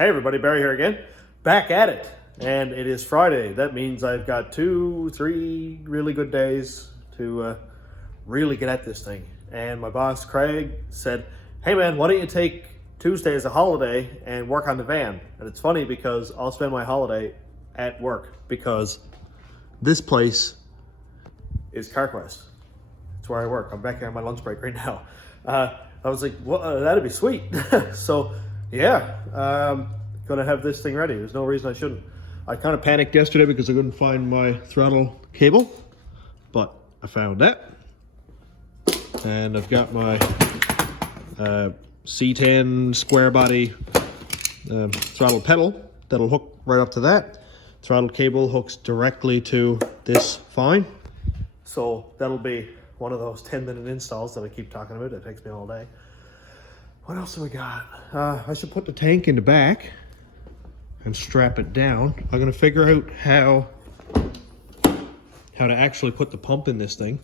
Hey everybody, Barry here again. Back at it. And it is Friday. That means I've got 2-3 really good days to really get at this thing. And my boss, Craig, said, hey man, why don't you take Tuesday as a holiday and work on the van? And it's funny because I'll spend my holiday at work because this place is CarQuest. It's where I work. I'm back here on my lunch break right now. I was like, well, that'd be sweet. So yeah, gonna have this thing ready. There's no reason I shouldn't. I kind of panicked yesterday because I couldn't find my throttle cable, but I found that. And I've got my C10 square body throttle pedal that'll hook right up to that. Throttle cable hooks directly to this fine. So that'll be one of those 10-minute installs that I keep talking about. That takes me all day. What else do we got? I should put the tank in the back and strap it down. I'm gonna figure out how to actually put the pump in this thing.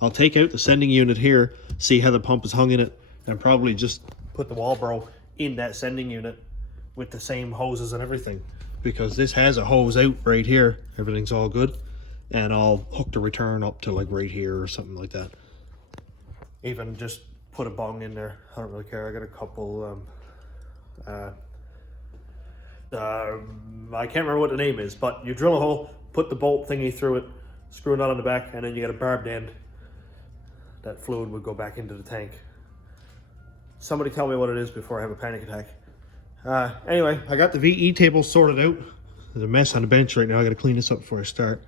I'll take out the sending unit here, see how the pump is hung in it, and probably just put the Walbro in that sending unit with the same hoses and everything. Because this has a hose out right here. Everything's all good. And I'll hook the return up to like right here or something like that. Even just put a bung in there. I don't really care. I got a couple I can't remember what the name is, but you drill a hole, put the bolt thingy through it, screw it on the back, and then you get a barbed end. That fluid would go back into the tank. Somebody tell me what it is before I have a panic attack. Anyway, I got the VE table sorted out. There's a mess on the bench right now. I gotta clean this up before I start.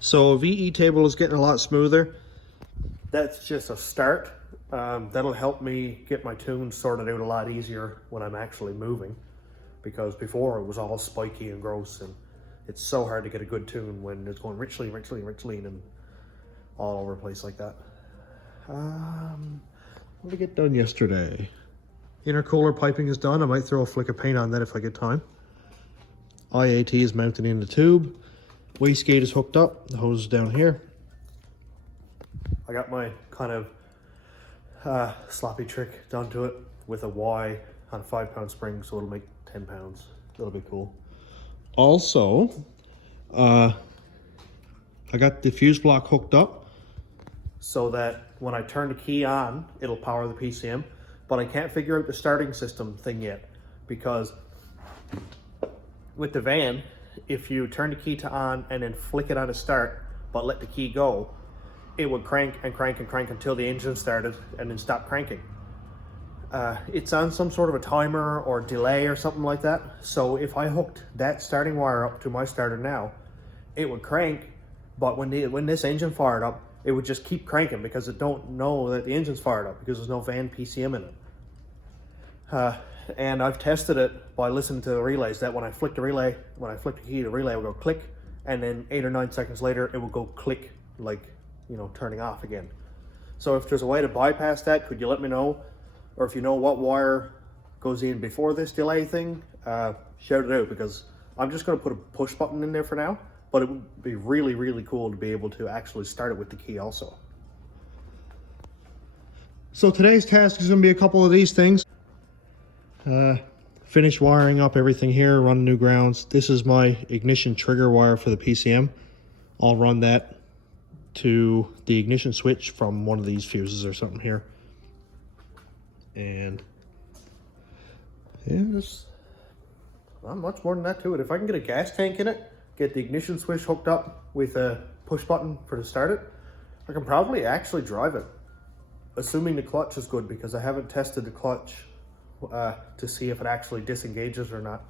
So VE table is getting a lot smoother. That's just a start. That'll help me get my tunes sorted out a lot easier when I'm actually moving, because before it was all spiky and gross, and it's so hard to get a good tune when it's going richly and all over the place like that. What did I get done yesterday? Intercooler piping is done. I might throw a flick of paint on that if I get time. IAT is mounted in the tube. Wastegate is hooked up. The hose is down here. I got my kind of sloppy trick done to it with a Y on a 5-pound spring, so it'll make 10 pounds. That'll be cool. Also, I got the fuse block hooked up so that when I turn the key on, it'll power the PCM, but I can't figure out the starting system thing yet, because with the van, if you turn the key to on and then flick it on to start, but let the key go, it would crank and crank and crank until the engine started and then stop cranking. It's on some sort of a timer or delay or something like that. So if I hooked that starting wire up to my starter now, it would crank, but when this engine fired up, it would just keep cranking because it don't know that the engine's fired up because there's no van PCM in it. And I've tested it by listening to the relays that when I flick the key, the relay will go click, and then 8 or 9 seconds later, it will go click, like, you know, turning off again. So if there's a way to bypass that, could you let me know? Or if you know what wire goes in before this delay thing, shout it out, because I'm just gonna put a push button in there for now, but it would be really, really cool to be able to actually start it with the key also. So today's task is gonna be a couple of these things. Finish wiring up everything here, run new grounds. This is my ignition trigger wire for the PCM. I'll run that to the ignition switch from one of these fuses or something here. And yeah, there's not much more than that to it. If I can get a gas tank in it, get the ignition switch hooked up with a push button to start it, I can probably actually drive it, assuming the clutch is good, because I haven't tested the clutch to see if it actually disengages or not.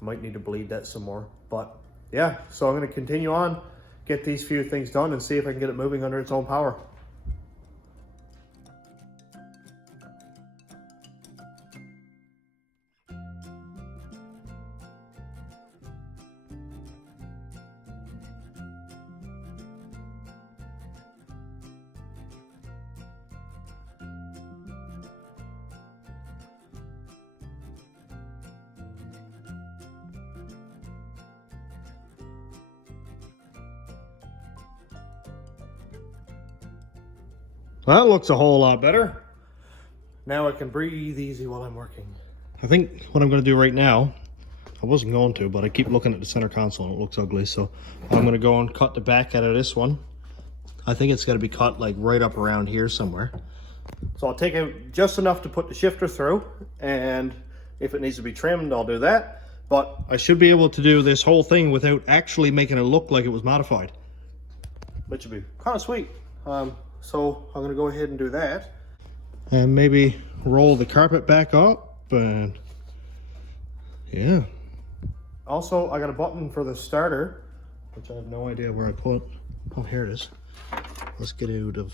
Might need to bleed that some more, but yeah, so I'm going to continue on, get these few things done, and see if I can get it moving under its own power. Well, that looks a whole lot better. Now I can breathe easy while I'm working. I think what I'm going to do right now, I wasn't going to, but I keep looking at the center console and it looks ugly, so I'm going to go and cut the back out of this one. I think it's got to be cut like right up around here somewhere. So I'll take out just enough to put the shifter through, and if it needs to be trimmed, I'll do that. But I should be able to do this whole thing without actually making it look like it was modified, which would be kind of sweet. So I'm going to go ahead and do that. And maybe roll the carpet back up, and yeah. Also, I got a button for the starter, which I have no idea where I put. Oh, here it is. Let's get out of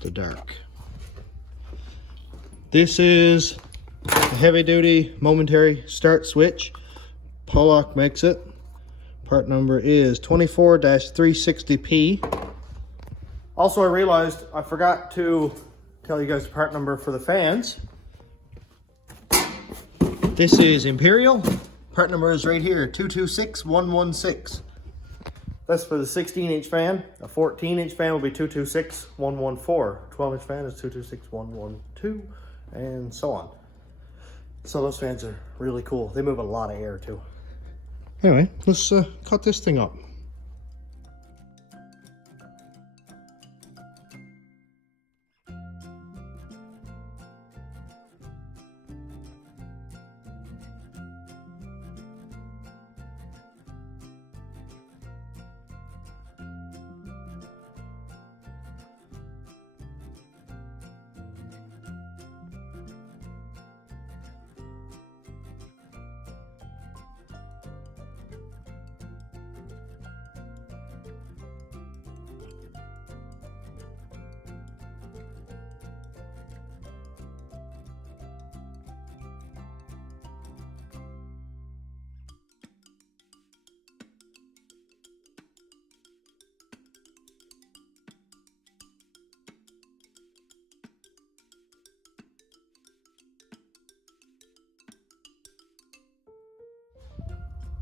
the dark. This is a heavy-duty momentary start switch. Pollock makes it. Part number is 24-360P. Also, I realized I forgot to tell you guys the part number for the fans. This is Imperial. Part number is right here, 226116. That's for the 16-inch fan. A 14-inch fan will be 226114. 12-inch fan is 226112, and so on. So those fans are really cool. They move a lot of air too. Anyway, let's cut this thing up.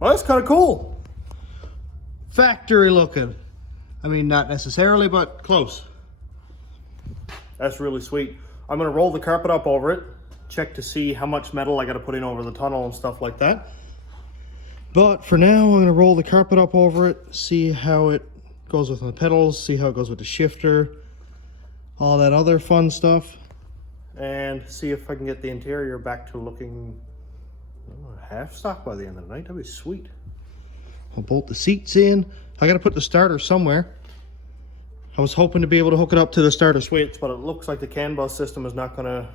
Well, that's kind of cool. Factory looking. I mean, not necessarily, but close. That's really sweet. I'm going to roll the carpet up over it, check to see how much metal I got to put in over the tunnel and stuff like that. But for now, I'm going to roll the carpet up over it, see how it goes with the pedals, see how it goes with the shifter, all that other fun stuff, and see if I can get the interior back to looking half stock by the end of the night. That'd be sweet. I'll bolt the seats in. I got to put the starter somewhere. I was hoping to be able to hook it up to the starter switch, but it looks like the CAN bus system is not going to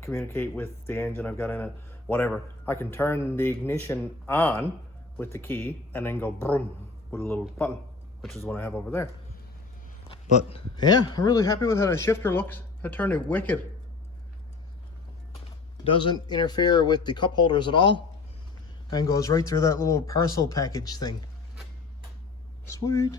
communicate with the engine I've got in it. Whatever. I can turn the ignition on with the key and then go boom with a little button, which is what I have over there. But yeah, I'm really happy with how the shifter looks. I turned it wicked. Doesn't interfere with the cup holders at all, and goes right through that little parcel package thing. Sweet.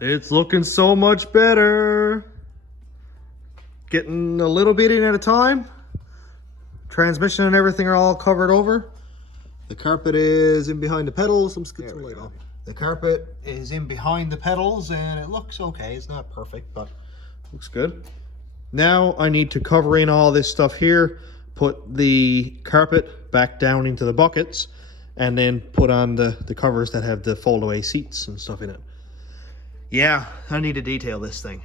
It's looking so much better. Getting a little bit in at a time. Transmission and everything are all covered over. The carpet is in behind the pedals. Let's get some light on. The carpet is in behind the pedals and it looks okay. It's not perfect, but looks good. Now I need to cover in all this stuff here, put the carpet back down into the buckets, and then put on the covers that have the fold-away seats and stuff in it. Yeah, I need to detail this thing.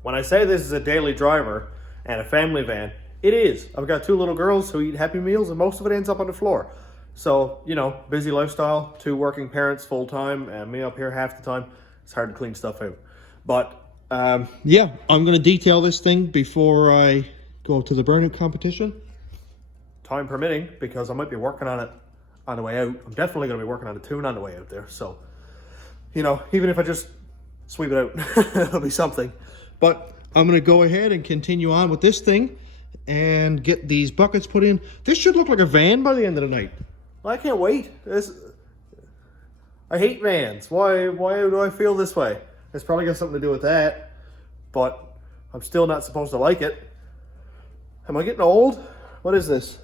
When I say this is a daily driver and a family van, it is. I've got two little girls who eat Happy Meals and most of it ends up on the floor. So, you know, busy lifestyle, 2 working parents full time, and me up here half the time. It's hard to clean stuff out. But yeah, I'm going to detail this thing before I go to the burnout competition. Time permitting, because I might be working on it on the way out. I'm definitely going to be working on a tune on the way out there. So, you know, even if I just sweep it out, it'll be something. But I'm going to go ahead and continue on with this thing and get these buckets put in. This should look like a van by the end of the night. I can't wait. I hate vans. Why do I feel this way? It's probably got something to do with that, but I'm still not supposed to like it. Am I getting old? What is this?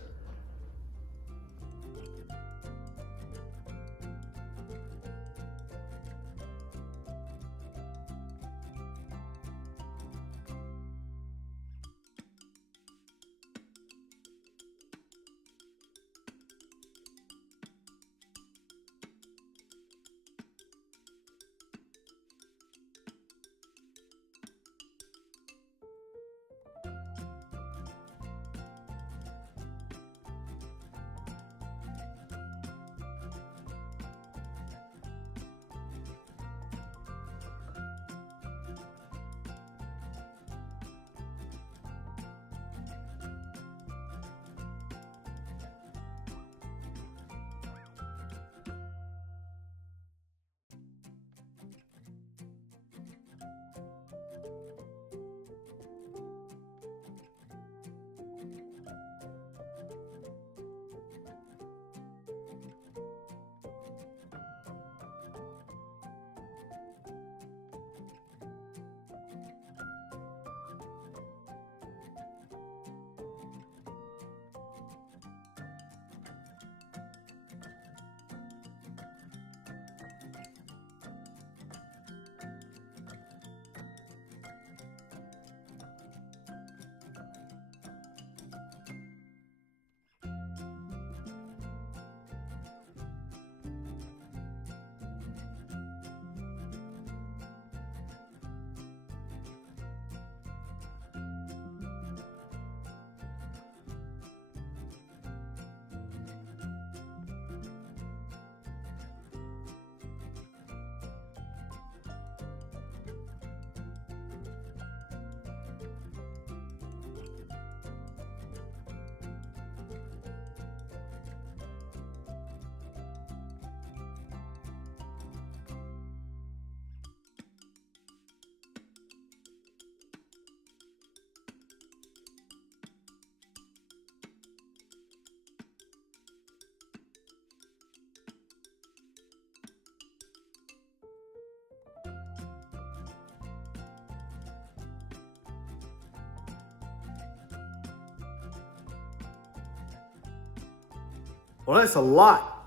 Well, that's a lot.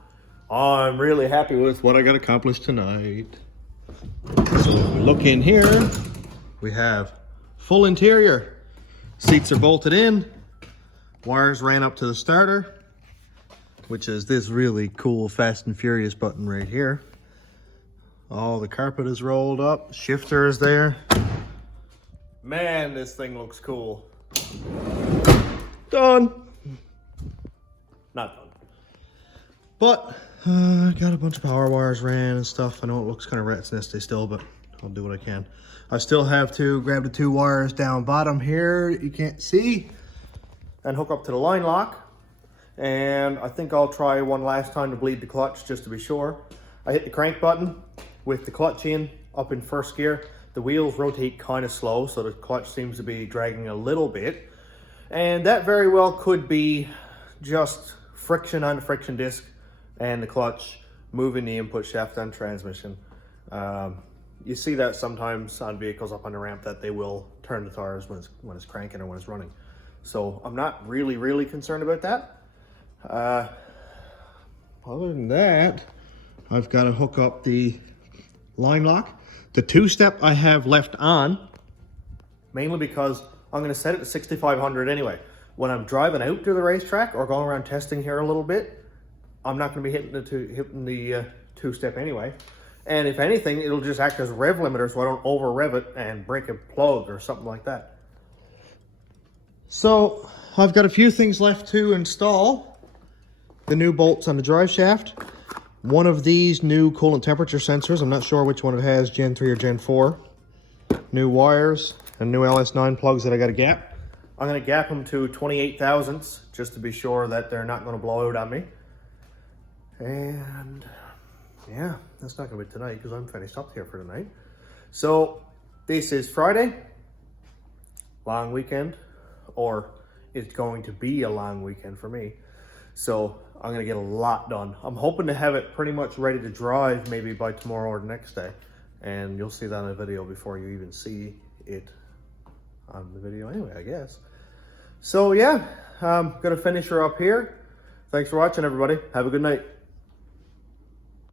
I'm really happy with what I got accomplished tonight. So if we look in here, we have full interior. Seats are bolted in. Wires ran up to the starter, which is this really cool Fast and Furious button right here. All the carpet is rolled up. Shifter is there. Man, this thing looks cool. Done. Not done. But got a bunch of power wires ran and stuff. I know it looks kind of rat's nesty still, but I'll do what I can. I still have to grab the 2 wires down bottom here that you can't see and hook up to the line lock. And I think I'll try one last time to bleed the clutch just to be sure. I hit the crank button with the clutch in up in first gear. The wheels rotate kind of slow, so the clutch seems to be dragging a little bit. And that very well could be just friction on the friction disc and the clutch moving the input shaft and transmission. You see that sometimes on vehicles up on the ramp, that they will turn the tires when it's cranking or when it's running. So I'm not really concerned about that. Other than that, I've got to hook up the line lock. The 2-step I have left on, mainly because I'm going to set it to 6,500 anyway. When I'm driving out to the racetrack or going around testing here a little bit, I'm not going to be hitting the 2-step anyway. And if anything, it'll just act as a rev limiter so I don't over rev it and break a plug or something like that. So I've got a few things left to install. the new bolts on the drive shaft. One of these new coolant temperature sensors. I'm not sure which one it has, Gen 3 or Gen 4. New wires and new LS9 plugs that I got to gap. I'm going to gap them to 28 thousandths just to be sure that they're not going to blow out on me. And yeah, that's not going to be tonight because I'm finished up here for tonight. So this is Friday, long weekend, or it's going to be a long weekend for me. So I'm going to get a lot done. I'm hoping to have it pretty much ready to drive maybe by tomorrow or the next day. And you'll see that in a video before you even see it on the video anyway, I guess. So yeah, I'm going to finish her up here. Thanks for watching, everybody. Have a good night.